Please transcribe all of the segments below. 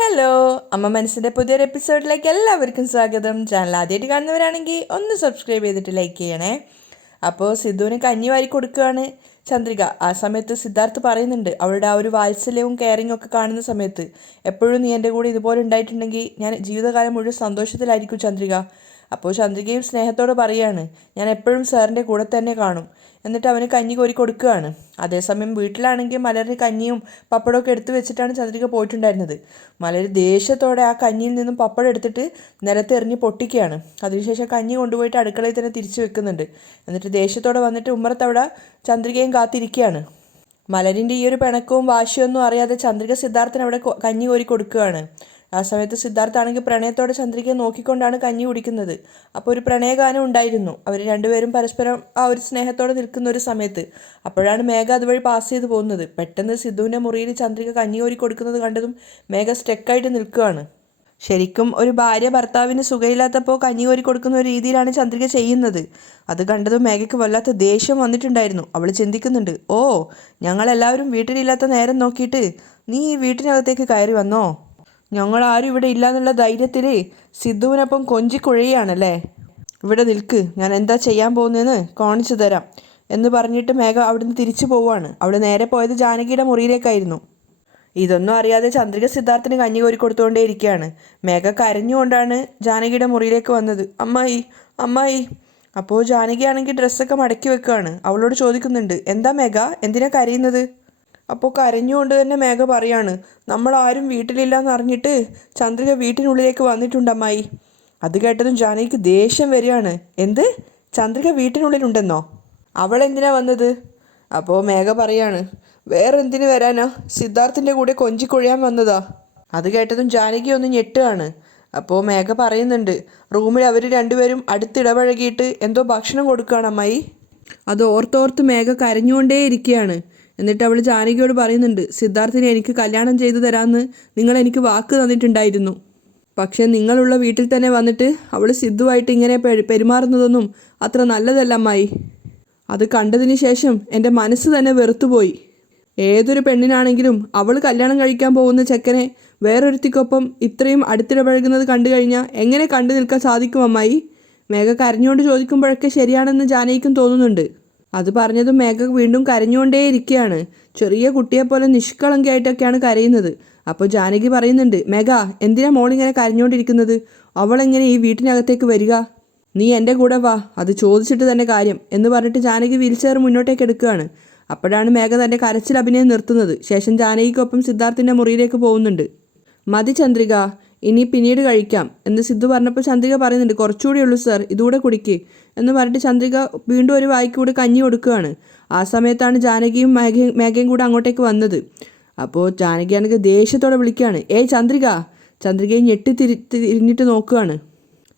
Hello, അമ്മ മനസ്സിൻ്റെ പുതിയൊരു എപ്പിസോഡിലേക്ക് എല്ലാവർക്കും സ്വാഗതം. ചാനൽ ആദ്യമായിട്ട് കാണുന്നവരാണെങ്കിൽ ഒന്ന് സബ്സ്ക്രൈബ് ചെയ്തിട്ട് ലൈക്ക് ചെയ്യണേ. അപ്പോൾ സിദ്ധുവിന് കഞ്ഞി വാരി കൊടുക്കുകയാണ് ചന്ദ്രിക. ആ സമയത്ത് സിദ്ധാർത്ഥ് പറയുന്നുണ്ട്, അവളുടെ ആ ഒരു വാത്സല്യവും കെയറിങ്ങും ഒക്കെ കാണുന്ന സമയത്ത്, എപ്പോഴും നീ എൻ്റെ കൂടെ ഇതുപോലെ ഉണ്ടായിട്ടുണ്ടെങ്കിൽ ഞാൻ ജീവിതകാലം മുഴുവൻ സന്തോഷത്തിലായിരിക്കും ചന്ദ്രിക. അപ്പോൾ ചന്ദ്രികയും സ്നേഹത്തോടെ പറയാണ്, ഞാൻ എപ്പോഴും സാറിൻ്റെ കൂടെ തന്നെ കാണും. എന്നിട്ട് അവന് കഞ്ഞി കോരി കൊടുക്കുകയാണ്. അതേസമയം വീട്ടിലാണെങ്കിൽ മലറിന് കഞ്ഞിയും പപ്പടമൊക്കെ എടുത്തു വെച്ചിട്ടാണ് ചന്ദ്രിക പോയിട്ടുണ്ടായിരുന്നത്. മലര് ദേഷ്യത്തോടെ ആ കഞ്ഞിയിൽ നിന്നും പപ്പടം എടുത്തിട്ട് നിലത്തെറിഞ്ഞ് പൊട്ടിക്കുകയാണ്. അതിനുശേഷം കഞ്ഞി കൊണ്ടുപോയിട്ട് അടുക്കളയിൽ തന്നെ തിരിച്ചു വെക്കുന്നുണ്ട്. എന്നിട്ട് ദേഷ്യത്തോടെ വന്നിട്ട് ഉമ്മറത്തവിടെ ചന്ദ്രികയും കാത്തിരിക്കുകയാണ്. മലരിൻ്റെ ഈ ഒരു പിണക്കവും വാശിയൊന്നും അറിയാതെ ചന്ദ്രിക സിദ്ധാർത്ഥന് അവിടെ കഞ്ഞി കോരി കൊടുക്കുകയാണ്. ആ സമയത്ത് സിദ്ധാർത്ഥാണെങ്കിൽ പ്രണയത്തോടെ ചന്ദ്രികയെ നോക്കിക്കൊണ്ടാണ് കഞ്ഞി കുടിക്കുന്നത്. അപ്പോൾ ഒരു പ്രണയഗാനം ഉണ്ടായിരുന്നു. അവർ രണ്ടുപേരും പരസ്പരം ആ ഒരു സ്നേഹത്തോടെ നിൽക്കുന്ന ഒരു സമയത്ത് അപ്പോഴാണ് മേഘ അതുവഴി പാസ് ചെയ്ത് പോകുന്നത്. പെട്ടെന്ന് സിദ്ധുവിൻ്റെ മുറിയിൽ ചന്ദ്രിക കഞ്ഞി കോരി കൊടുക്കുന്നത് കണ്ടതും മേഘ സ്റ്റക്കായിട്ട് നിൽക്കുകയാണ്. ശരിക്കും ഒരു ഭാര്യ ഭർത്താവിന് സുഖമില്ലാത്തപ്പോൾ കഞ്ഞി കോരി കൊടുക്കുന്ന ഒരു രീതിയിലാണ് ചന്ദ്രിക ചെയ്യുന്നത്. അത് കണ്ടതും മേഘയ്ക്ക് വല്ലാത്ത ദേഷ്യം വന്നിട്ടുണ്ടായിരുന്നു. അവൾ ചിന്തിക്കുന്നുണ്ട്, ഓ, ഞങ്ങളെല്ലാവരും വീട്ടിലില്ലാത്ത നേരം നോക്കിയിട്ട് നീ ഈ വീട്ടിനകത്തേക്ക് കയറി വന്നോ? ഞങ്ങളാരും ഇവിടെ ഇല്ലയെന്നുള്ള ധൈര്യത്തിൽ സിദ്ധുവിനൊപ്പം കൊഞ്ചിക്കുഴയാണല്ലേ? ഇവിടെ നിൽക്ക്, ഞാൻ എന്താ ചെയ്യാൻ പോകുന്നതെന്ന് കാണിച്ചു തരാം എന്ന് പറഞ്ഞിട്ട് മേഘ അവിടുന്ന് തിരിച്ചു പോവുകയാണ്. അവിടെ നേരെ പോയത് ജാനകിയുടെ മുറിയിലേക്കായിരുന്നു. ഇതൊന്നും അറിയാതെ ചന്ദ്രിക സിദ്ധാർത്ഥിന് കഞ്ഞി കോരി കൊടുത്തുകൊണ്ടേ ഇരിക്കുകയാണ്. മേഘ കരഞ്ഞുകൊണ്ടാണ് ജാനകിയുടെ മുറിയിലേക്ക് വന്നത്. അമ്മായി, അമ്മായി. അപ്പോൾ ജാനകിയാണെങ്കിൽ ഡ്രസ്സൊക്കെ മടക്കി വെക്കുകയാണ്. അവളോട് ചോദിക്കുന്നുണ്ട്, എന്താ മേഘ, എന്തിനാ കരയുന്നത്? അപ്പോൾ കരഞ്ഞുകൊണ്ട് തന്നെ മേഘ പറയാണ്, നമ്മളാരും വീട്ടിലില്ല എന്നറിഞ്ഞിട്ട് ചന്ദ്രിക വീട്ടിനുള്ളിലേക്ക് വന്നിട്ടുണ്ട് അമ്മായി. അത് കേട്ടതും ജാനകിക്ക് ദേഷ്യം വരികയാണ്. എന്ത്, ചന്ദ്രിക വീട്ടിനുള്ളിലുണ്ടെന്നോ? അവൾ എന്തിനാ വന്നത്? അപ്പോൾ മേഘ പറയാണ്, വേറെ എന്തിനു വരാനാ, സിദ്ധാർത്ഥിൻ്റെ കൂടെ കൊഞ്ചിക്കൊഴിയാൻ വന്നതാ. അത് കേട്ടതും ജാനകി ഒന്ന് ഞെട്ടുകയാണ്. അപ്പോൾ മേഘ പറയുന്നുണ്ട്, റൂമിൽ അവർ രണ്ടുപേരും അടുത്തിടപഴകിയിട്ട് എന്തോ ഭക്ഷണം കൊടുക്കുകയാണ് അമ്മായി. അത് ഓർത്തോർത്ത് മേഘ കരഞ്ഞുകൊണ്ടേ ഇരിക്കുകയാണ്. എന്നിട്ട് അവൾ ജാനകിയോട് പറയുന്നുണ്ട്, സിദ്ധാർത്ഥിനെ എനിക്ക് കല്യാണം ചെയ്തു തരാമെന്ന് നിങ്ങൾ എനിക്ക് വാക്ക് തന്നിട്ടുണ്ടായിരുന്നു. പക്ഷേ നിങ്ങളുള്ള വീട്ടിൽ തന്നെ വന്നിട്ട് അവൾ സിദ്ധുവായിട്ട് ഇങ്ങനെ പെരുമാറുന്നതൊന്നും അത്ര നല്ലതല്ല അമ്മായി. അത് കണ്ടതിന് ശേഷം എൻ്റെ മനസ്സ് തന്നെ വെറുത്തുപോയി. ഏതൊരു പെണ്ണിനാണെങ്കിലും അവൾ കല്യാണം കഴിക്കാൻ പോകുന്ന ചെക്കനെ വേറൊരുത്തിക്കൊപ്പം ഇത്രയും അടുത്തിടപഴകുന്നത് കണ്ടു കഴിഞ്ഞാൽ എങ്ങനെ കണ്ടു നിൽക്കാൻ സാധിക്കും അമ്മായി? മേഘ കരഞ്ഞുകൊണ്ട് ചോദിക്കുമ്പോഴൊക്കെ ശരിയാണെന്ന് ജാനകിക്കും തോന്നുന്നുണ്ട്. അത് പറഞ്ഞതും മേഘ വീണ്ടും കരഞ്ഞുകൊണ്ടേ ഇരിക്കുകയാണ്. ചെറിയ കുട്ടിയെപ്പോലെ നിഷ്കളങ്കയായിട്ടൊക്കെയാണ് കരയുന്നത്. അപ്പോൾ ജാനകി പറയുന്നുണ്ട്, മേഘ, എന്തിനാ മോളിങ്ങനെ കരഞ്ഞുകൊണ്ടിരിക്കുന്നത്? അവളെങ്ങനെ ഈ വീട്ടിനകത്തേക്ക് വരിക? നീ എൻ്റെ കൂടെ വാ, അത് ചോദിച്ചിട്ട് തന്നെ കാര്യം എന്ന് പറഞ്ഞിട്ട് ജാനകി വീൽചെയർ മുന്നോട്ടേക്ക് എടുക്കുകയാണ്. അപ്പോഴാണ് മേഘ തൻ്റെ കരച്ചിൽ അഭിനയം നിർത്തുന്നത്. ശേഷം ജാനകിക്കൊപ്പം സിദ്ധാർത്ഥിൻ്റെ മുറിയിലേക്ക് പോകുന്നുണ്ട്. മതി ചന്ദ്രിക, ഇനി പിന്നീട് കഴിക്കാം എന്ന് സിദ്ധു പറഞ്ഞപ്പോൾ ചന്ദ്രിക പറയുന്നുണ്ട്, കുറച്ചുകൂടി ഉള്ളൂ സർ, ഇതുകൂടെ കുടിക്ക് എന്ന് പറഞ്ഞിട്ട് ചന്ദ്രിക വീണ്ടും ഒരു വായിക്കൂടെ കഞ്ഞി കൊടുക്കുകയാണ്. ആ സമയത്താണ് ജാനകിയും മേഘയും കൂടെ അങ്ങോട്ടേക്ക് വന്നത്. അപ്പോൾ ജാനകിയാണെങ്കിൽ ദേഷ്യത്തോടെ വിളിക്കുകയാണ്, ഏയ് ചന്ദ്രിക. ചന്ദ്രികയെ തിരിഞ്ഞിട്ട് നോക്കുകയാണ്.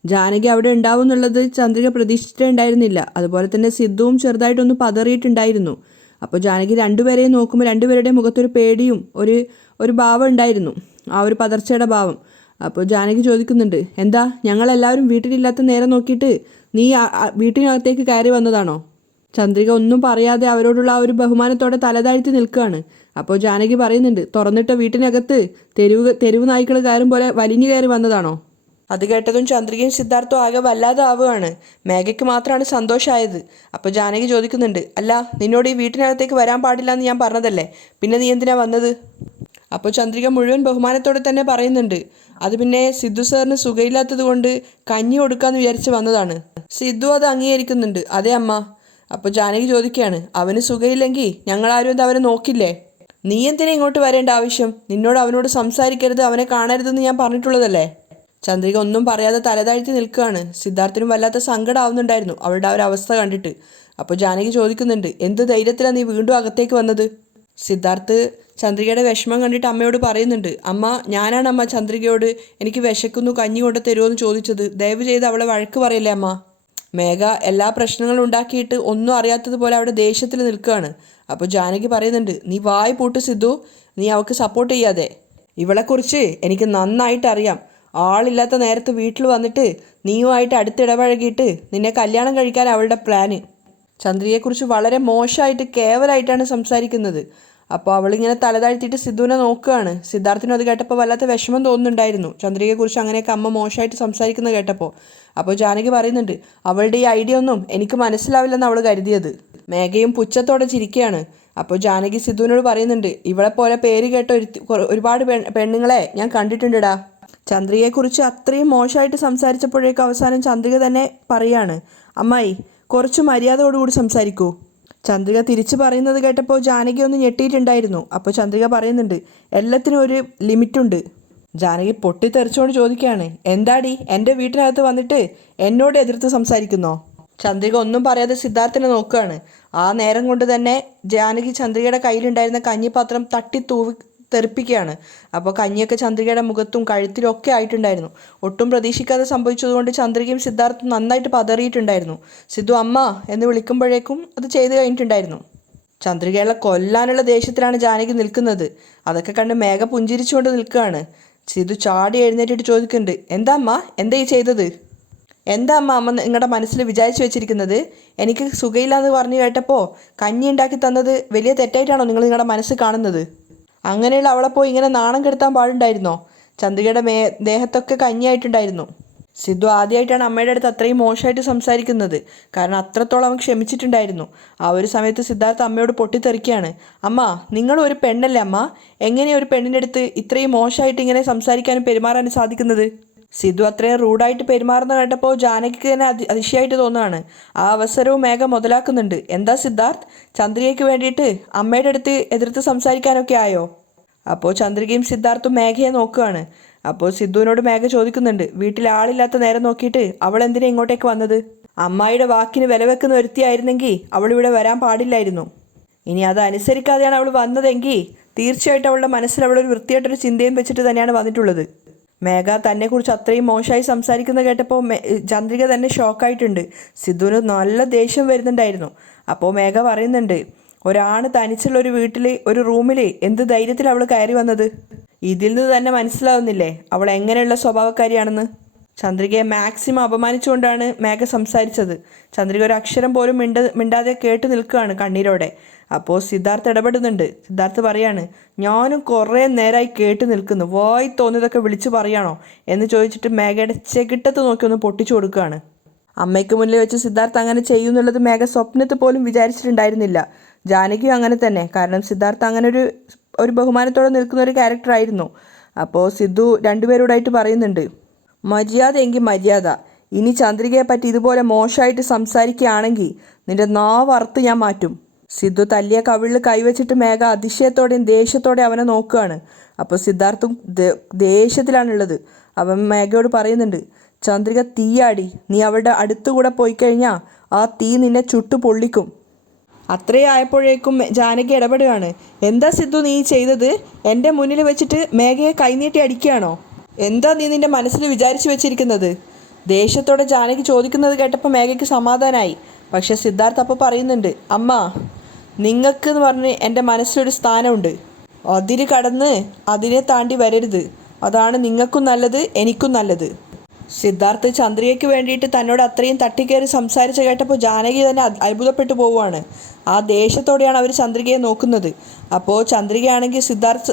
ജാനകി അവിടെ ഉണ്ടാവും എന്നുള്ളത് ചന്ദ്രിക പ്രതീക്ഷിച്ചിട്ടേ ഉണ്ടായിരുന്നില്ല. അതുപോലെ തന്നെ സിദ്ധുവും ചെറുതായിട്ടൊന്ന് പതറിയിട്ടുണ്ടായിരുന്നു. അപ്പോൾ ജാനകി രണ്ടുപേരെയും നോക്കുമ്പോൾ രണ്ടുപേരുടെയും മുഖത്തൊരു പേടിയും ഒരു ഭാവം ഉണ്ടായിരുന്നു, ആ ഒരു പതർച്ചയുടെ ഭാവം. അപ്പോൾ ജാനകി ചോദിക്കുന്നുണ്ട്, എന്താ, ഞങ്ങളെല്ലാവരും വീട്ടിലില്ലാത്ത നേരം നോക്കിയിട്ട് നീ വീട്ടിനകത്തേക്ക് കയറി വന്നതാണോ? ചന്ദ്രിക ഒന്നും പറയാതെ അവരോടുള്ള ആ ഒരു ബഹുമാനത്തോടെ തലതാഴ്ത്തി നിൽക്കുകയാണ്. അപ്പോൾ ജാനകി പറയുന്നുണ്ട്, തുറന്നിട്ട വീട്ടിനകത്ത് തെരുവ് നായ്ക്കൾ കയറും പോലെ വലിഞ്ഞു കയറി വന്നതാണോ? അത് കേട്ടതും ചന്ദ്രികയും സിദ്ധാർത്ഥവും ആകെ വല്ലാതെ ആവുകയാണ്. മേഘയ്ക്ക് മാത്രമാണ് സന്തോഷമായത്. അപ്പോൾ ജാനകി ചോദിക്കുന്നുണ്ട്, അല്ല, നിന്നോട് ഈ വീട്ടിനകത്തേക്ക് വരാൻ പാടില്ല എന്ന് ഞാൻ പറഞ്ഞതല്ലേ, പിന്നെ നീ എന്തിനാ വന്നത്? അപ്പോൾ ചന്ദ്രിക മുഴുവൻ ബഹുമാനത്തോടെ തന്നെ പറയുന്നുണ്ട്, അത് പിന്നെ സിദ്ധു സാറിന് സുഖമില്ലാത്തത് കൊണ്ട് കഞ്ഞി കൊടുക്കാമെന്ന് വിചാരിച്ച് വന്നതാണ്. സിദ്ധു അത് അംഗീകരിക്കുന്നുണ്ട്. അതെ അമ്മ. അപ്പോൾ ജാനകി ചോദിക്കുകയാണ്, അവന് സുഖമില്ലെങ്കിൽ ഞങ്ങളാരും എന്താ അവനെ നോക്കില്ലേ? നീ എന്തിനാ ഇങ്ങോട്ട് വരേണ്ട ആവശ്യം? നിന്നോട് അവനോട് സംസാരിക്കരുത്, അവനെ കാണരുതെന്ന് ഞാൻ പറഞ്ഞിട്ടുള്ളതല്ലേ? ചന്ദ്രിക ഒന്നും പറയാതെ തലതാഴ്ത്തി നിൽക്കുകയാണ്. സിദ്ധാർത്ഥിനും വല്ലാത്ത സങ്കടമാവുന്നുണ്ടായിരുന്നു അവളുടെ ആ ഒരു അവസ്ഥ കണ്ടിട്ട്. അപ്പോൾ ജാനകി ചോദിക്കുന്നുണ്ട്, എന്ത് ധൈര്യത്തിലാണ് നീ വീണ്ടും അകത്തേക്ക് വന്നത്? സിദ്ധാർത്ഥ് ചന്ദ്രികയുടെ വിഷമം കണ്ടിട്ട് അമ്മയോട് പറയുന്നുണ്ട്, അമ്മ, ഞാനാണ് അമ്മ ചന്ദ്രികയോട് എനിക്ക് വിശക്കുന്നു, കഞ്ഞി കൊണ്ട് തരുമോ എന്ന് ചോദിച്ചത്. ദയവ് ചെയ്ത് അവളെ വഴക്ക് പറയല്ലേ അമ്മ. മേഘ എല്ലാ പ്രശ്നങ്ങളും ഉണ്ടാക്കിയിട്ട് ഒന്നും അറിയാത്തതുപോലെ അവിടെ ദേഷ്യത്തിൽ നിൽക്കുകയാണ്. അപ്പോൾ ജാനകി പറയുന്നുണ്ട്, നീ വായ് പൂട്ട് സിദ്ധു, നീ അവൾക്ക് സപ്പോർട്ട് ചെയ്യാതെ. ഇവളെക്കുറിച്ച് എനിക്ക് നന്നായിട്ട് അറിയാം. ആളില്ലാത്ത നേരത്ത് വീട്ടിൽ വന്നിട്ട് നീയുമായിട്ട് അടുത്തിടപഴകിയിട്ട് നിന്നെ കല്യാണം കഴിക്കാൻ അവളുടെ പ്ലാന്. ചന്ദ്രികയെക്കുറിച്ച് വളരെ മോശമായിട്ട് കേവലമായിട്ടാണ് സംസാരിക്കുന്നത്. അപ്പോൾ അവളിങ്ങനെ തലതാഴ്ത്തിയിട്ട് സിദ്ധുവിനെ നോക്കുകയാണ്. സിദ്ധാർത്ഥിനും അത് കേട്ടപ്പോൾ വല്ലാത്ത വിഷമം തോന്നുന്നുണ്ടായിരുന്നു, ചന്ദ്രികയെക്കുറിച്ച് അങ്ങനെയൊക്കെ അമ്മ മോശമായിട്ട് സംസാരിക്കുന്നത് കേട്ടപ്പോൾ. അപ്പോൾ ജാനകി പറയുന്നുണ്ട്, അവളുടെ ഈ ഐഡിയ ഒന്നും എനിക്ക് മനസ്സിലാവില്ലെന്ന് അവൾ കരുതിയത്. മേഘയും പുച്ഛത്തോടെ ചിരിക്കുകയാണ്. അപ്പോൾ ജാനകി സിദ്ധുവിനോട് പറയുന്നുണ്ട്, ഇവളെ പോലെ പേര് കേട്ട ഒരുപാട് പെണ്ണുങ്ങളെ ഞാൻ കണ്ടിട്ടുണ്ടെടാ. ചന്ദ്രികയെക്കുറിച്ച് അത്രയും മോശമായിട്ട് സംസാരിച്ചപ്പോഴേക്കും അവസാനം ചന്ദ്രിക തന്നെ പറയാണ്, അമ്മായി കുറച്ച് മര്യാദയോടുകൂടി സംസാരിക്കൂ. ചന്ദ്രിക തിരിച്ചു പറയുന്നത് കേട്ടപ്പോൾ ജാനകി ഒന്ന് ഞെട്ടിയിട്ടുണ്ടായിരുന്നു. അപ്പോൾ ചന്ദ്രിക പറയുന്നുണ്ട്, എല്ലാത്തിനും ഒരു ലിമിറ്റുണ്ട്. ജാനകി പൊട്ടിത്തെറിച്ചുകൊണ്ട് ചോദിക്കുകയാണ്, എന്താടി എൻ്റെ വീട്ടിനകത്ത് വന്നിട്ട് എന്നോട് എതിർത്ത് സംസാരിക്കുന്നോ? ചന്ദ്രിക ഒന്നും പറയാതെ സിദ്ധാർത്ഥിനെ നോക്കുകയാണ്. ആ നേരം കൊണ്ട് തന്നെ ജാനകി ചന്ദ്രികയുടെ കയ്യിലുണ്ടായിരുന്ന കഞ്ഞിപ്പാത്രം തട്ടി തൂവി തെറിപ്പിക്കുകയാണ്. അപ്പോൾ കഞ്ഞിയൊക്കെ ചന്ദ്രികയുടെ മുഖത്തും കഴുത്തിലും ഒക്കെ ആയിട്ടുണ്ടായിരുന്നു. ഒട്ടും പ്രതീക്ഷിക്കാതെ സംഭവിച്ചതുകൊണ്ട് ചന്ദ്രികയും സിദ്ധാർത്ഥും നന്നായിട്ട് പതറിയിട്ടുണ്ടായിരുന്നു. സിദ്ധു അമ്മ എന്ന് വിളിക്കുമ്പോഴേക്കും അത് ചെയ്തു കഴിഞ്ഞിട്ടുണ്ടായിരുന്നു. ചന്ദ്രികയെ കൊല്ലാനുള്ള ദേഷ്യത്തിലാണ് ജാനകി നിൽക്കുന്നത്. അതൊക്കെ കണ്ട് മേഘ പുഞ്ചിരിച്ചുകൊണ്ട് നിൽക്കുകയാണ്. സിദ്ധു ചാടി എഴുന്നേറ്റിട്ട് ചോദിക്കുന്നുണ്ട്, എന്താ അമ്മ, എന്താ ഈ ചെയ്തത്? എന്താ അമ്മ നിങ്ങളുടെ മനസ്സിൽ വിചാരിച്ചു വെച്ചിരിക്കുന്നത്? എനിക്ക് സുഖയില്ലാന്ന് പറഞ്ഞു കേട്ടപ്പോൾ കഞ്ഞി ഉണ്ടാക്കി തന്നത് വലിയ തെറ്റായിട്ടാണോ നിങ്ങൾ നിങ്ങളുടെ മനസ്സ് കാണുന്നത്? അങ്ങനെയുള്ള അവളെ പോയി ഇങ്ങനെ നാണം കെടുത്താൻ പാടുണ്ടായിരുന്നോ? ചന്ദ്രികയുടെ ദേഹത്തൊക്കെ കഞ്ഞിയായിട്ടുണ്ടായിരുന്നു. സിദ്ധു ആദ്യമായിട്ടാണ് അമ്മയുടെ അടുത്ത് അത്രയും മോശമായിട്ട് സംസാരിക്കുന്നത്. കാരണം അത്രത്തോളം അവൻ ക്ഷമിച്ചിട്ടുണ്ടായിരുന്നു. ആ ഒരു സമയത്ത് സിദ്ധാർത്ഥ അമ്മയോട് പൊട്ടിത്തെറിക്കുകയാണ്, അമ്മ നിങ്ങളും ഒരു പെണ്ണല്ലേ അമ്മ, എങ്ങനെയാണ് ഒരു പെണ്ണിൻ്റെ അടുത്ത് ഇത്രയും മോശമായിട്ട് ഇങ്ങനെ സംസാരിക്കാനും പെരുമാറാനും സാധിക്കുന്നത്? സിദ്ധു അത്രയും റൂഡായിട്ട് പെരുമാറുന്ന കേട്ടപ്പോൾ ജാനകിക്ക് തന്നെ അതിശയമായിട്ട് തോന്നുകയാണ്. ആ അവസരവും മേഘ മുതലാക്കുന്നുണ്ട്. എന്താ സിദ്ധാർത്ഥ്, ചന്ദ്രികയ്ക്ക് വേണ്ടിയിട്ട് അമ്മയുടെ അടുത്ത് എതിർത്ത് സംസാരിക്കാനൊക്കെ ആയോ? അപ്പോൾ ചന്ദ്രികയും സിദ്ധാർത്ഥും മേഘയെ നോക്കുകയാണ്. അപ്പോൾ സിദ്ധുവിനോട് മേഘ ചോദിക്കുന്നുണ്ട്, വീട്ടിൽ ആളില്ലാത്ത നേരം നോക്കിയിട്ട് അവൾ എന്തിനാ ഇങ്ങോട്ടേക്ക് വന്നത്? അമ്മായിയുടെ വാക്കിന് വില വെക്കുന്ന ഒരുത്തിയായിരുന്നെങ്കിൽ അവൾ ഇവിടെ വരാൻ പാടില്ലായിരുന്നു. ഇനി അത് അനുസരിക്കാതെയാണ് അവൾ വന്നതെങ്കിൽ തീർച്ചയായിട്ടും അവളുടെ മനസ്സിൽ അവളൊരു വൃത്തിയായിട്ടൊരു ചിന്തയും വെച്ചിട്ട് തന്നെയാണ് വന്നിട്ടുള്ളത്. മേഘ തന്നെക്കുറിച്ച് അത്രയും മോശമായി സംസാരിക്കുന്നത് കേട്ടപ്പോൾ ചന്ദ്രിക തന്നെ ഷോക്കായിട്ടുണ്ട്. സിദ്ധുവിന് നല്ല ദേഷ്യം വരുന്നുണ്ടായിരുന്നു. അപ്പോൾ മേഘ പറയുന്നുണ്ട്, ഒരാണ് തനിച്ചുള്ള ഒരു വീട്ടിൽ ഒരു റൂമിൽ എന്ത് ധൈര്യത്തിൽ അവൾ കയറി വന്നത്? ഇതിൽ നിന്ന് തന്നെ മനസ്സിലാവുന്നില്ലേ അവൾ എങ്ങനെയുള്ള സ്വഭാവക്കാരിയാണെന്ന്? ചന്ദ്രികയെ മാക്സിമം അപമാനിച്ചുകൊണ്ടാണ് മേഘ സംസാരിച്ചത്. ചന്ദ്രിക ഒരു അക്ഷരം പോലും മിണ്ടാതെ കേട്ട് നിൽക്കുകയാണ് കണ്ണീരോടെ. അപ്പോൾ സിദ്ധാർത്ഥ് ഇടപെടുന്നുണ്ട്. സിദ്ധാർത്ഥ് പറയാണ്, ഞാനും കുറേ നേരമായി കേട്ട് നിൽക്കുന്നു, വായി തോന്നിയതൊക്കെ വിളിച്ചു പറയാണോ എന്ന് ചോദിച്ചിട്ട് മേഘയുടെ ചെകിട്ടത്ത് നോക്കി ഒന്ന് പൊട്ടിച്ചു കൊടുക്കുകയാണ്. അമ്മയ്ക്ക് മുന്നിൽ വെച്ച് സിദ്ധാർത്ഥ് അങ്ങനെ ചെയ്യുന്നുള്ളത് മേഘ സ്വപ്നത്തിൽ പോലും വിചാരിച്ചിട്ടുണ്ടായിരുന്നില്ല. ജാനകിയും അങ്ങനെ തന്നെ. കാരണം സിദ്ധാർത്ഥ് അങ്ങനെ ഒരു ബഹുമാനത്തോടെ നിൽക്കുന്ന ഒരു ക്യാരക്ടറായിരുന്നു. അപ്പോൾ സിദ്ധു രണ്ടുപേരോടായിട്ട് പറയുന്നുണ്ട്, മര്യാദ എങ്കിൽ മര്യാദ, ഇനി ചന്ദ്രികയെ പറ്റി ഇതുപോലെ മോശമായിട്ട് സംസാരിക്കുകയാണെങ്കിൽ നിന്റെ നാവ് അറുത്ത് ഞാൻ മാറ്റും. സിദ്ധു തല്ലിയ കവിളിൽ കൈവച്ചിട്ട് മേഘ അതിശയത്തോടെയും ദേഷ്യത്തോടെ അവനെ നോക്കുകയാണ്. അപ്പോൾ സിദ്ധാർത്ഥും ദേഷ്യത്തിലാണുള്ളത്. അവൻ മേഘയോട് പറയുന്നുണ്ട്, ചന്ദ്രിക തീയാടി, നീ അവളുടെ അടുത്തുകൂടെ പോയി കഴിഞ്ഞാൽ ആ തീ നിന്നെ ചുട്ടു പൊള്ളിക്കും. അത്രേ ആയപ്പോഴേക്കും ജാനകി ഇടപെടുകയാണ്. എന്താ സിദ്ധു നീ ചെയ്തത്? എൻ്റെ മുന്നിൽ വെച്ചിട്ട് മേഘയെ കൈനീട്ടി അടിക്കുകയാണോ? എന്താ നീ നിൻ്റെ മനസ്സിൽ വിചാരിച്ചു വെച്ചിരിക്കുന്നത്? ദേഷ്യത്തോടെ ജാനകി ചോദിക്കുന്നത് കേട്ടപ്പോൾ മേഘയ്ക്ക് സമാധാനമായി. പക്ഷെ സിദ്ധാർത്ഥ് അപ്പോൾ പറയുന്നുണ്ട്, അമ്മ നിങ്ങൾക്ക് എന്ന് പറഞ്ഞ് എൻ്റെ മനസ്സിലൊരു സ്ഥാനമുണ്ട്. അതിര് കടന്ന് അതിനെ താണ്ടി വരരുത്. അതാണ് നിങ്ങൾക്കും നല്ലത്, എനിക്കും നല്ലത്. സിദ്ധാർത്ഥ് ചന്ദ്രികയ്ക്ക് വേണ്ടിയിട്ട് തന്നോട് അത്രയും തട്ടിക്കയറി സംസാരിച്ച് കേട്ടപ്പോൾ ജാനകി തന്നെ അത്ഭുതപ്പെട്ടു പോവുകയാണ്. ആ ദേഷ്യത്തോടെയാണ് അവർ ചന്ദ്രികയെ നോക്കുന്നത്. അപ്പോൾ ചന്ദ്രികയാണെങ്കിൽ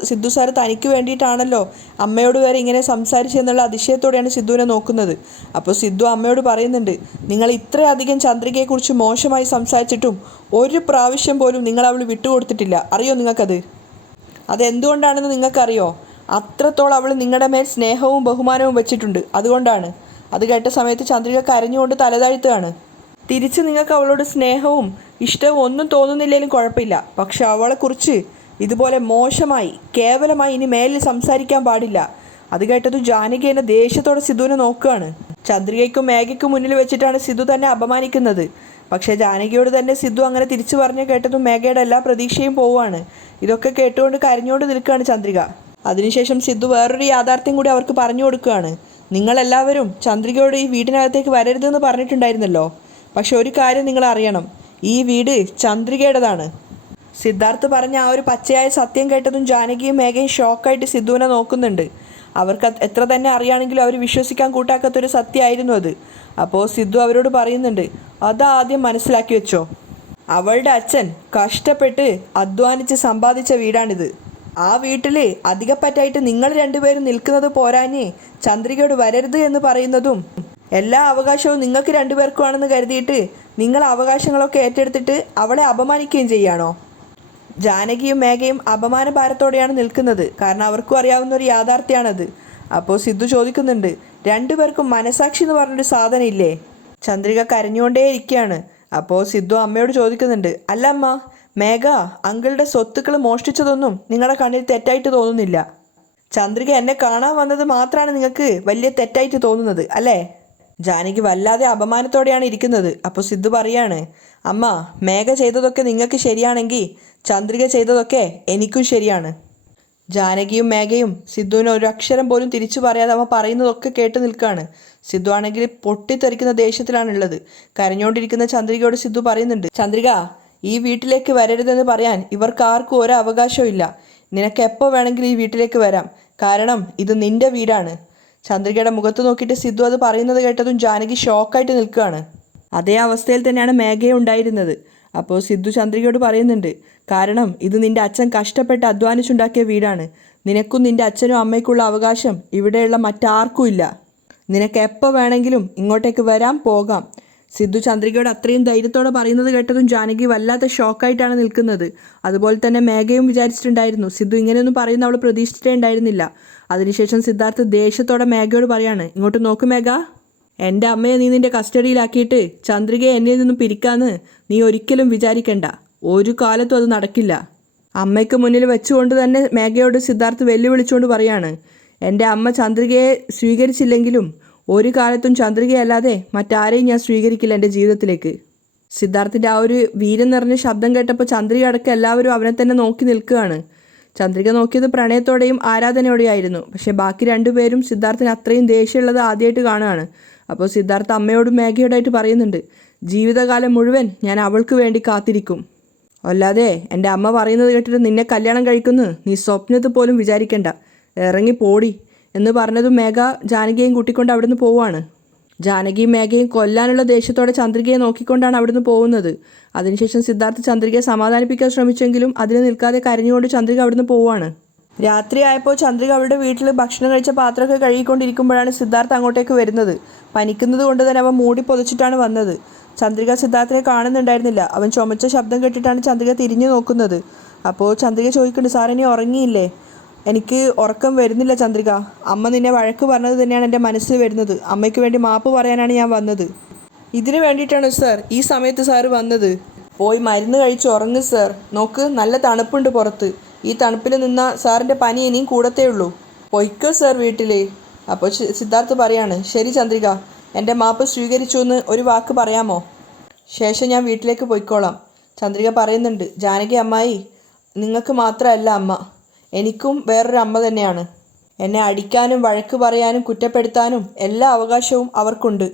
സിദ്ധു സാർ തനിക്ക് വേണ്ടിയിട്ടാണല്ലോ അമ്മയോട് വരെ ഇങ്ങനെ സംസാരിച്ചെന്നുള്ള അതിശയത്തോടെയാണ് സിദ്ധുവിനെ നോക്കുന്നത്. അപ്പോൾ സിദ്ധു അമ്മയോട് പറയുന്നുണ്ട്, നിങ്ങൾ ഇത്രയധികം ചന്ദ്രികയെക്കുറിച്ച് മോശമായി സംസാരിച്ചിട്ടും ഒരു പ്രാവശ്യം പോലും നിങ്ങൾ അവൾ വിട്ടുകൊടുത്തിട്ടില്ല. അറിയോ നിങ്ങൾക്കത്? അതെന്തുകൊണ്ടാണെന്ന് നിങ്ങൾക്കറിയോ? അത്രത്തോളം അവൾ നിങ്ങളുടെ മേൽ സ്നേഹവും ബഹുമാനവും വെച്ചിട്ടുണ്ട്. അതുകൊണ്ടാണ്. അത് കേട്ട സമയത്ത് ചന്ദ്രിക കരഞ്ഞുകൊണ്ട് തലതാഴ്ത്തുകയാണ്. തിരിച്ച് നിങ്ങൾക്ക് അവളോട് സ്നേഹവും ഇഷ്ടവും ഒന്നും തോന്നുന്നില്ലെങ്കിലും കുഴപ്പമില്ല. പക്ഷെ അവളെക്കുറിച്ച് ഇതുപോലെ മോശമായി കേവലമായി ഇനി മേലിൽ സംസാരിക്കാൻ പാടില്ല. അത് കേട്ടത് ജാനകി എന്നെ ദേഷ്യത്തോടെ സിദ്ധുവിനെ നോക്കുകയാണ്. ചന്ദ്രികയ്ക്കും മേഘയ്ക്കും മുന്നിൽ വെച്ചിട്ടാണ് സിദ്ധു തന്നെ അപമാനിക്കുന്നത്. പക്ഷേ ജാനകിയോട് തന്നെ സിദ്ധു അങ്ങനെ തിരിച്ചു പറഞ്ഞു കേട്ടതും മേഘയുടെ എല്ലാ പ്രതീക്ഷയും പോവുകയാണ്. ഇതൊക്കെ കേട്ടുകൊണ്ട് കരഞ്ഞുകൊണ്ട് നിൽക്കുകയാണ് ചന്ദ്രിക. അതിനുശേഷം സിദ്ധു വേറൊരു യാഥാർത്ഥ്യം കൂടി അവർക്ക് പറഞ്ഞു കൊടുക്കുകയാണ്. നിങ്ങളെല്ലാവരും ചന്ദ്രികയോട് ഈ വീടിനകത്തേക്ക് വരരുതെന്ന് പറഞ്ഞിട്ടുണ്ടായിരുന്നല്ലോ. പക്ഷെ ഒരു കാര്യം നിങ്ങൾ അറിയണം, ഈ വീട് ചന്ദ്രികയുടേതാണ്. സിദ്ധാർത്ഥ് പറഞ്ഞ ആ ഒരു പച്ചയായ സത്യം കേട്ടതും ജാനകിയും മേഘയും ഷോക്കായിട്ട് സിദ്ധുവിനെ നോക്കുന്നുണ്ട്. അവർക്ക് എത്ര തന്നെ അറിയാണെങ്കിലും അവർ വിശ്വസിക്കാൻ കൂട്ടാക്കാത്തൊരു സത്യമായിരുന്നു അത്. അപ്പോൾ സിദ്ധു അവരോട് പറയുന്നുണ്ട്, അതാദ്യം മനസ്സിലാക്കി വെച്ചോ. അവളുടെ അച്ഛൻ കഷ്ടപ്പെട്ട് അധ്വാനിച്ച് സമ്പാദിച്ച വീടാണിത്. ആ വീട്ടിൽ അധികപ്പറ്റായിട്ട് നിങ്ങൾ രണ്ടുപേരും നിൽക്കുന്നത് പോരാഞ്ഞ് ചന്ദ്രികയോട് വരരുത് എന്ന് പറയുന്നതും എല്ലാ അവകാശവും നിങ്ങൾക്ക് രണ്ടുപേർക്കുമാണെന്ന് കരുതിയിട്ട് നിങ്ങൾ അവകാശങ്ങളൊക്കെ ഏറ്റെടുത്തിട്ട് അവളെ അപമാനിക്കുകയും ചെയ്യാണോ? ജാനകിയും മേഘയും അപമാന ഭാരത്തോടെയാണ് നിൽക്കുന്നത്. കാരണം അവർക്കും അറിയാവുന്ന ഒരു യാഥാർത്ഥ്യമാണത്. അപ്പോൾ സിദ്ധു ചോദിക്കുന്നുണ്ട്, രണ്ടുപേർക്കും മനസാക്ഷി എന്ന് പറഞ്ഞൊരു സാധനം ഇല്ലേ? ചന്ദ്രിക കരഞ്ഞുകൊണ്ടേ ഇരിക്കുകയാണ്. അപ്പോൾ സിദ്ധു അമ്മയോട് ചോദിക്കുന്നുണ്ട്, അല്ല അമ്മ, മേഘ അങ്കിളുടെ സ്വത്തുക്കൾ മോഷ്ടിച്ചതൊന്നും നിങ്ങളുടെ കണ്ണിൽ തെറ്റായിട്ട് തോന്നുന്നില്ല. ചന്ദ്രിക എന്നെ കാണാൻ വന്നത് മാത്രമാണ് നിങ്ങൾക്ക് വലിയ തെറ്റായിട്ട് തോന്നുന്നത് അല്ലേ? ജാനകി വല്ലാതെ അപമാനത്തോടെയാണ് ഇരിക്കുന്നത്. അപ്പോൾ സിദ്ധു പറയാണ്, അമ്മ, മേഘ ചെയ്തതൊക്കെ നിങ്ങൾക്ക് ശരിയാണെങ്കിൽ ചന്ദ്രിക ചെയ്തതൊക്കെ എനിക്കും ശരിയാണ്. ജാനകിയും മേഘയും സിദ്ധുവിന് ഒരു അക്ഷരം പോലും തിരിച്ചു പറയാതെ അവ പറയുന്നതൊക്കെ കേട്ട് നിൽക്കുകയാണ്. സിദ്ധു ആണെങ്കിൽ പൊട്ടിത്തെറിക്കുന്ന ദേഷ്യത്തിലാണുള്ളത്. കരഞ്ഞുകൊണ്ടിരിക്കുന്ന ചന്ദ്രികയോട് സിദ്ധു പറയുന്നുണ്ട്, ചന്ദ്രിക, ഈ വീട്ടിലേക്ക് വരരുതെന്ന് പറയാൻ ഇവർക്കാർക്കും ഒരു അവകാശവും ഇല്ല. നിനക്ക് എപ്പോൾ വേണമെങ്കിലും ഈ വീട്ടിലേക്ക് വരാം. കാരണം ഇത് നിന്റെ വീടാണ്. ചന്ദ്രികയുടെ മുഖത്ത് നോക്കിയിട്ട് സിദ്ധു അത് പറയുന്നത് കേട്ടതും ജാനകി ഷോക്കായിട്ട് നിൽക്കുകയാണ്. അതേ അവസ്ഥയിൽ തന്നെയാണ് മേഘയും ഉണ്ടായിരുന്നത്. അപ്പോൾ സിദ്ധു ചന്ദ്രികയോട് പറയുന്നുണ്ട്, കാരണം ഇത് നിന്റെ അച്ഛൻ കഷ്ടപ്പെട്ട് അധ്വാനിച്ചുണ്ടാക്കിയ വീടാണ്. നിനക്കും നിന്റെ അച്ഛനും അമ്മയ്ക്കുള്ള അവകാശം ഇവിടെയുള്ള മറ്റാർക്കും ഇല്ല. നിനക്ക് എപ്പോൾ വേണമെങ്കിലും ഇങ്ങോട്ടേക്ക് വരാം, പോകാം. സിദ്ധു ചന്ദ്രികയോട് അത്രയും ധൈര്യത്തോടെ പറയുന്നത് കേട്ടതും ജാനകി വല്ലാത്ത ഷോക്കായിട്ടാണ് നിൽക്കുന്നത്. അതുപോലെ തന്നെ മേഘയും വിചാരിച്ചിട്ടുണ്ടായിരുന്നു സിദ്ധു ഇങ്ങനെയൊന്നും പറയുന്ന അവൾ പ്രതീക്ഷിച്ചിട്ടേ ഉണ്ടായിരുന്നില്ല. അതിനുശേഷം സിദ്ധാർത്ഥ് ദേഷ്യത്തോടെ മേഘയോട് പറയാണ്, ഇങ്ങോട്ട് നോക്ക് മേഘ, എൻ്റെ അമ്മയെ നീ നിൻ്റെ കസ്റ്റഡിയിലാക്കിയിട്ട് ചന്ദ്രികയെ എന്നിൽ നിന്നും പിരിക്കാന്ന് നീ ഒരിക്കലും വിചാരിക്കണ്ട. ഒരു കാലത്തും അത് നടക്കില്ല. അമ്മയ്ക്ക് മുന്നിൽ വെച്ചുകൊണ്ട് തന്നെ മേഘയോട് സിദ്ധാർത്ഥ് വെല്ലുവിളിച്ചുകൊണ്ട് പറയാണ്, എൻ്റെ അമ്മ ചന്ദ്രികയെ സ്വീകരിച്ചില്ലെങ്കിലും ഒരു കാലത്തും ചന്ദ്രികയല്ലാതെ മറ്റാരെയും ഞാൻ സ്വീകരിക്കില്ല എൻ്റെ ജീവിതത്തിലേക്ക്. സിദ്ധാർത്ഥിൻ്റെ ആ ഒരു വീരം നിറഞ്ഞ ശബ്ദം കേട്ടപ്പോൾ ചന്ദ്രിക അടക്കം എല്ലാവരും അവനെ തന്നെ നോക്കി നിൽക്കുകയാണ്. ചന്ദ്രിക നോക്കിയത് പ്രണയത്തോടെയും ആരാധനയോടെയായിരുന്നു. പക്ഷേ ബാക്കി രണ്ടുപേരും സിദ്ധാർത്ഥിന് അത്രയും ദേഷ്യമുള്ളത് ആദ്യമായിട്ട് കാണുകയാണ്. അപ്പോൾ സിദ്ധാർത്ഥ അമ്മയോടും മേഘയോടായിട്ട് പറയുന്നുണ്ട്, ജീവിതകാലം മുഴുവൻ ഞാൻ അവൾക്ക് വേണ്ടി കാത്തിരിക്കും. അല്ലാതെ എൻ്റെ അമ്മ പറയുന്നത് കേട്ടിട്ട് നിന്നെ കല്യാണം കഴിക്കുന്നു നീ സ്വപ്നത്തിൽ പോലും വിചാരിക്കണ്ട. ഇറങ്ങി പോടി എന്ന് പറഞ്ഞതും മേഘ ജാനകിയെയും കൂട്ടിക്കൊണ്ട് അവിടുന്ന് പോവുകയാണ്. ജാനകിയും മേഘയും കൊല്ലാനുള്ള ദേഷ്യത്തോടെ ചന്ദ്രികയെ നോക്കിക്കൊണ്ടാണ് അവിടുന്ന് പോകുന്നത്. അതിനുശേഷം സിദ്ധാർത്ഥ് ചന്ദ്രികയെ സമാധാനിപ്പിക്കാൻ ശ്രമിച്ചെങ്കിലും അതിന് നിൽക്കാതെ കരഞ്ഞുകൊണ്ട് ചന്ദ്രിക അവിടുന്ന് പോവുകയാണ്. രാത്രിയായപ്പോൾ ചന്ദ്രിക അവളുടെ വീട്ടിൽ ഭക്ഷണം കഴിച്ച പാത്രമൊക്കെ കഴുകിക്കൊണ്ടിരിക്കുമ്പോഴാണ് സിദ്ധാർത്ഥ് അങ്ങോട്ടേക്ക് വരുന്നത്. പനിക്കുന്നത് കൊണ്ട് തന്നെ അവൻ മൂടി പൊതിച്ചിട്ടാണ് വന്നത്. ചന്ദ്രിക സിദ്ധാർത്ഥിനെ കാണുന്നുണ്ടായിരുന്നില്ല. അവൻ ചുമച്ച ശബ്ദം കേട്ടിട്ടാണ് ചന്ദ്രിക തിരിഞ്ഞു നോക്കുന്നത്. അപ്പോൾ ചന്ദ്രിക ചോദിക്കുന്നുണ്ട്, സാർ ഇനി ഉറങ്ങിയില്ലേ? എനിക്ക് ഉറക്കം വരുന്നില്ല ചന്ദ്രിക. അമ്മ നിന്നെ വഴക്ക് പറഞ്ഞത് തന്നെയാണ് എൻ്റെ മനസ്സിൽ വരുന്നത്. അമ്മയ്ക്ക് വേണ്ടി മാപ്പ് പറയാനാണ് ഞാൻ വന്നത്. ഇതിന് വേണ്ടിയിട്ടാണ് സാർ ഈ സമയത്ത് സാറ് വന്നത്? പോയി മരുന്ന് കഴിച്ച് ഉറങ്ങ് സാർ. നോക്ക്, നല്ല തണുപ്പുണ്ട് പുറത്ത്. ഈ തണുപ്പിൽ നിന്ന സാറിൻ്റെ പനി ഇനിയും കൂടത്തേ ഉള്ളൂ. പൊയ്ക്കോ സാർ വീട്ടിൽ. അപ്പോൾ സിദ്ധാർത്ഥ് പറയാണ്, ശരി ചന്ദ്രിക, എൻ്റെ മാപ്പ് സ്വീകരിച്ചു എന്ന് ഒരു വാക്ക് പറയാമോ? ശേഷം ഞാൻ വീട്ടിലേക്ക് പോയിക്കോളാം. ചന്ദ്രിക പറയുന്നുണ്ട്, ജാനകി അമ്മായി, നിങ്ങൾക്ക് മാത്രമല്ല അമ്മ, എനിക്കും വേറൊരു അമ്മ തന്നെയാണ്. എന്നെ അടിക്കാനും വഴക്ക് പറയാനും കുറ്റപ്പെടുത്താനും എല്ലാ അവകാശവും അവർക്കുണ്ട്.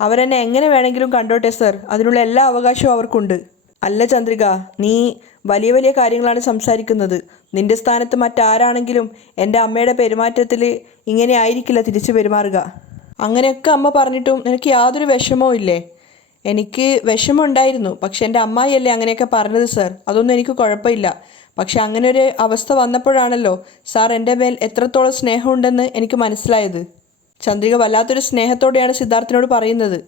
അവരെന്നെ എങ്ങനെ വേണമെങ്കിലും കണ്ടോട്ടെ സർ, അതിനുള്ള എല്ലാ അവകാശവും അവർക്കുണ്ട്. അല്ല ചന്ദ്രിക, നീ വലിയ വലിയ കാര്യങ്ങളാണ് സംസാരിക്കുന്നത്. നിന്റെ സ്ഥാനത്ത് മറ്റാരാണെങ്കിലും എൻ്റെ അമ്മയുടെ പെരുമാറ്റത്തിൽ ഇങ്ങനെ ആയിരിക്കില്ല തിരിച്ചു പെരുമാറുക. അങ്ങനെയൊക്കെ അമ്മ പറഞ്ഞിട്ടും നിനക്ക് യാതൊരു വിഷമവും ഇല്ലേ? എനിക്ക് വിഷമമുണ്ടായിരുന്നു, പക്ഷെ എൻ്റെ അമ്മായിയല്ലേ അങ്ങനെയൊക്കെ പറഞ്ഞത് സർ. അതൊന്നും എനിക്ക് കുഴപ്പമില്ല. പക്ഷെ അങ്ങനെ ഒരു അവസ്ഥ വന്നപ്പോഴാണല്ലോ സാർ എൻ്റെ മേൽ എത്രത്തോളം സ്നേഹമുണ്ടെന്ന് എനിക്ക് മനസ്സിലായത്. ചന്ദ്രിക വല്ലാത്തൊരു സ്നേഹത്തോടെയാണ് സിദ്ധാർത്ഥിനോട് പറയുന്നത്.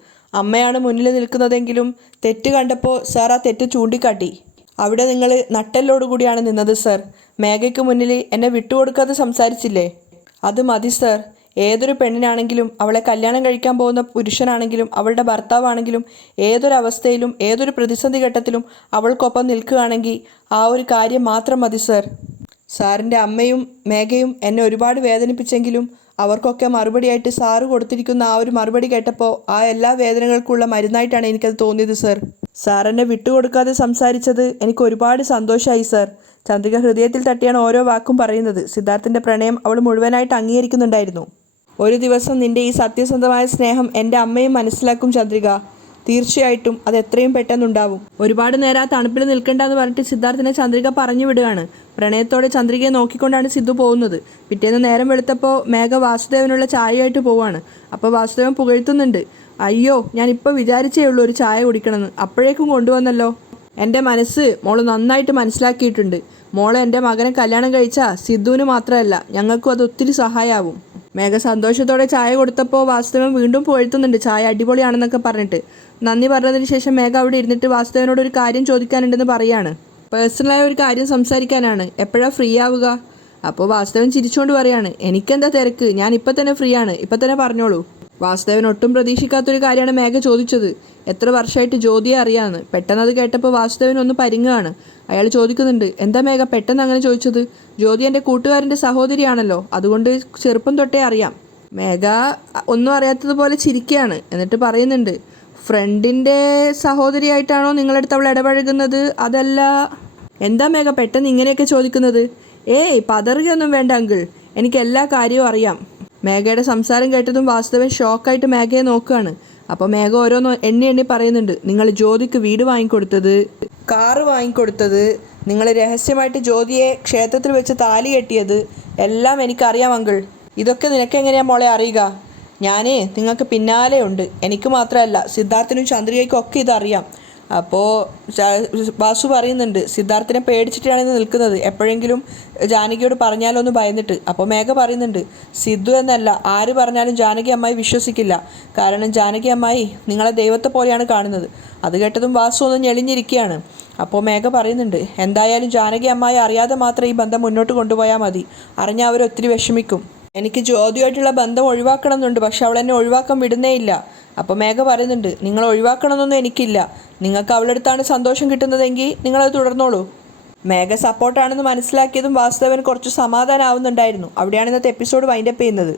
അമ്മയാണ് മുന്നിൽ നിൽക്കുന്നതെങ്കിലും തെറ്റ് കണ്ടപ്പോൾ സാർ ആ തെറ്റ് ചൂണ്ടിക്കാട്ടി. അവിടെ നിങ്ങൾ നട്ടെല്ലോടുകൂടിയാണ് നിന്നത് സർ. മേഘയ്ക്ക് മുന്നിൽ എന്നെ വിട്ടുകൊടുക്കാതെ സംസാരിച്ചില്ലേ? അത് മതി സർ. ഏതൊരു പെണ്ണിനാണെങ്കിലും അവളെ കല്യാണം കഴിക്കാൻ പോകുന്ന പുരുഷനാണെങ്കിലും അവളുടെ ഭർത്താവാണെങ്കിലും ഏതൊരവസ്ഥയിലും ഏതൊരു പ്രതിസന്ധി ഘട്ടത്തിലും അവൾക്കൊപ്പം നിൽക്കുകയാണെങ്കിൽ ആ ഒരു കാര്യം മാത്രം മതി സർ. സാറിൻ്റെ അമ്മയും മേഘയും എന്നെ ഒരുപാട് വേദനിപ്പിച്ചെങ്കിലും അവർക്കൊക്കെ മറുപടിയായിട്ട് സാറ് കൊടുത്തിരിക്കുന്ന ആ ഒരു മറുപടി കേട്ടപ്പോൾ ആ എല്ലാ വേദനകൾക്കുള്ള മരുന്നായിട്ടാണ് എനിക്കത് തോന്നിയത് സർ. സാർ എന്നെ വിട്ടുകൊടുക്കാതെ സംസാരിച്ചത് എനിക്ക് ഒരുപാട് സന്തോഷമായി സർ. ചന്ദ്രിക ഹൃദയത്തിൽ തട്ടിയാണ് ഓരോ വാക്കും പറയുന്നത്. സിദ്ധാർത്ഥിൻ്റെ പ്രണയം അവൾ മുഴുവനായിട്ട് അംഗീകരിക്കുന്നുണ്ടായിരുന്നു. ഒരു ദിവസം നിന്റെ ഈ സത്യസന്ധമായ സ്നേഹം എൻ്റെ അമ്മയും മനസ്സിലാക്കും ചന്ദ്രിക. തീർച്ചയായിട്ടും അത് എത്രയും പെട്ടെന്നുണ്ടാവും. ഒരുപാട് നേരം ആ തണുപ്പിൽ നിൽക്കണ്ടെന്ന് പറഞ്ഞിട്ട് സിദ്ധാർത്ഥിനെ ചന്ദ്രിക പറഞ്ഞു വിടുകയാണ്. പ്രണയത്തോടെ ചന്ദ്രികയെ നോക്കിക്കൊണ്ടാണ് സിദ്ധു പോകുന്നത്. പിറ്റേന്ന് നേരം വെളുത്തപ്പോൾ മേഘ വാസുദേവനുള്ള ചായയായിട്ട് പോവാണ്. അപ്പോൾ വാസുദേവൻ പുകഴ്ത്തുന്നുണ്ട്, അയ്യോ, ഞാൻ ഇപ്പോൾ വിചാരിച്ചേ ഉള്ളൂ ഒരു ചായ കുടിക്കണമെന്ന്, അപ്പോഴേക്കും കൊണ്ടുവന്നല്ലോ. എൻ്റെ മനസ്സ് മോള് നന്നായിട്ട് മനസ്സിലാക്കിയിട്ടുണ്ട്. മോളെ എൻ്റെ മകനെ കല്യാണം കഴിച്ചാൽ സിദ്ധുവിന് മാത്രമല്ല ഞങ്ങൾക്കും അത് ഒത്തിരി സഹായമാവും. മേഘ സന്തോഷത്തോടെ ചായ കൊടുത്തപ്പോൾ വാസുദേവൻ വീണ്ടും പുകഴ്ത്തുന്നുണ്ട്, ചായ അടിപൊളിയാണെന്നൊക്കെ പറഞ്ഞിട്ട്. നന്ദി പറഞ്ഞതിന് ശേഷം മേഘ അവിടെ ഇരുന്നിട്ട് വാസുദേവനോട് ഒരു കാര്യം ചോദിക്കാനുണ്ടെന്ന് പറയാണ്. പേഴ്സണലായ ഒരു കാര്യം സംസാരിക്കാനാണ്, എപ്പോഴാണ് ഫ്രീ ആവുക? അപ്പോൾ വാസുദേവൻ ചിരിച്ചുകൊണ്ട് പറയാണ്, എനിക്കെന്താ തിരക്ക്, ഞാൻ ഇപ്പം തന്നെ ഫ്രീ ആണ്, ഇപ്പം തന്നെ പറഞ്ഞോളൂ. വാസുദേവൻ ഒട്ടും പ്രതീക്ഷിക്കാത്തൊരു കാര്യമാണ് മേഘ ചോദിച്ചത്. എത്ര വർഷമായിട്ട് ജ്യോതിയെ അറിയാമെന്ന്. പെട്ടെന്ന് അത് കേട്ടപ്പോൾ വാസുദേവൻ ഒന്ന് പരിങ്ങുകയാണ്. അയാൾ ചോദിക്കുന്നുണ്ട്, എന്താ മേഘ പെട്ടെന്ന് അങ്ങനെ ചോദിച്ചത്? ജ്യോതി എൻ്റെ കൂട്ടുകാരൻ്റെ സഹോദരിയാണല്ലോ, അതുകൊണ്ട് ചെറുപ്പം തൊട്ടേ അറിയാം. മേഘ ഒന്നും അറിയാത്തതുപോലെ ചിരിക്കുകയാണ്. എന്നിട്ട് പറയുന്നുണ്ട്, ഫ്രണ്ടിൻ്റെ സഹോദരിയായിട്ടാണോ നിങ്ങളടുത്ത് അവൾ ഇടപഴകുന്നത്? അതല്ല. എന്താ മേഘ പെട്ടെന്ന് ഇങ്ങനെയൊക്കെ ചോദിക്കുന്നത്? ഏയ് പതറുകയൊന്നും വേണ്ട അങ്കിൾ, എനിക്ക് എല്ലാ കാര്യവും അറിയാം. മേഘയുടെ സംസാരം കേട്ടതും വാസുദേവൻ ഷോക്കായിട്ട് മേഘയെ നോക്കുകയാണ്. അപ്പോൾ മേഘ ഓരോന്ന് എണ്ണി എണ്ണി പറയുന്നുണ്ട്. നിങ്ങൾ ജ്യോതിക്ക് വീട് വാങ്ങിക്കൊടുത്തത്, കാറ് വാങ്ങിക്കൊടുത്തത്, നിങ്ങൾ രഹസ്യമായിട്ട് ജ്യോതിയെ ക്ഷേത്രത്തിൽ വെച്ച് താലി കെട്ടിയത് എല്ലാം എനിക്കറിയാം അങ്കിൾ. ഇതൊക്കെ നിനക്കെങ്ങനെയാണ് മോളെ അറിയുക? ഞാൻ നിങ്ങൾക്ക് പിന്നാലെ ഉണ്ട്. എനിക്ക് മാത്രമല്ല, സിദ്ധാർത്ഥിനും ചന്ദ്രികയ്ക്കും ഒക്കെ ഇതറിയാം. അപ്പോൾ വാസു പറയുന്നുണ്ട്, സിദ്ധാർത്ഥിനെ പേടിച്ചിട്ടാണ് ഇന്ന് നിൽക്കുന്നത്, എപ്പോഴെങ്കിലും ജാനകിയോട് പറഞ്ഞാലോ എന്ന് ഭയന്നിട്ട്. അപ്പോൾ മേഘ പറയുന്നുണ്ട്, സിദ്ധു എന്നല്ല, ആര് പറഞ്ഞാലും ജാനകി അമ്മായി വിശ്വസിക്കില്ല. കാരണം ജാനകി അമ്മായി നിങ്ങളെ ദൈവത്തെ പോലെയാണ് കാണുന്നത്. അത് കേട്ടതും വാസു ഒന്ന് ഞെളിഞ്ഞിരിക്കുകയാണ്. അപ്പോൾ മേഘ പറയുന്നുണ്ട്, എന്തായാലും ജാനകി അമ്മായി അറിയാതെ മാത്രം ഈ ബന്ധം മുന്നോട്ട് കൊണ്ടുപോയാൽ മതി. അറിഞ്ഞാൽ അവരൊത്തിരി വിഷമിക്കും. എനിക്ക് ജ്യോതിയായിട്ടുള്ള ബന്ധം ഒഴിവാക്കണം എന്നുണ്ട്, പക്ഷെ അവൾ എന്നെ ഒഴിവാക്കാൻ വിടുന്നേ ഇല്ല. അപ്പോൾ മേഘ പറയുന്നുണ്ട്, നിങ്ങൾ ഒഴിവാക്കണമെന്നൊന്നും എനിക്കില്ല. നിങ്ങൾക്ക് അവളടുത്താണ് സന്തോഷം കിട്ടുന്നതെങ്കിൽ നിങ്ങളത് തുടർന്നോളൂ. മേഘ സപ്പോർട്ടാണെന്ന് മനസ്സിലാക്കിയതും വാസുദേവൻ കുറച്ച് സമാധാനമാവുന്നുണ്ടായിരുന്നു. അവിടെയാണ് ഇന്നത്തെ എപ്പിസോഡ് വൈൻഡപ്പ് ചെയ്യുന്നത്.